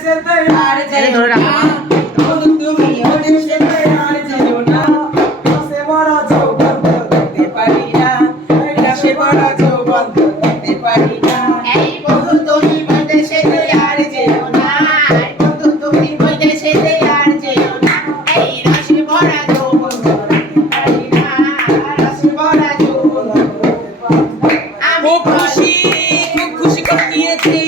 ধরে খুব খুশি খুব খুশি করে নিয়েছি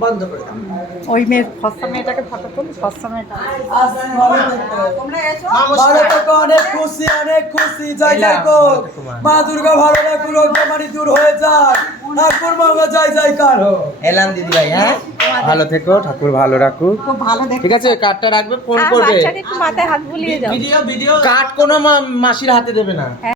বন্ধ করে দাও। ওই মেয়ের ফসা মেয়েটাকে ফটো তুলি ফসা মেয়েটা নমস্কার। ভালো থেকো, অনেক খুশি অনেক খুশি। জয় জয় মা দুর্গা ভালো রোগমারি দূর হয়ে যাক। ঠাকুর মঙ্গল জয় জয় কার হোক। এলাম দিদি ভাই হ্যাঁ? ভালো থেকো ঠাকুর ভালো রাখুক। খুব ভালো দেখে। ঠিক আছে কার্ডটা রাখবে ফোন করবে। মাথায় হাত বুলিয়ে যাও কার্ড কোনো মা- মাসির হাতে দেবে না।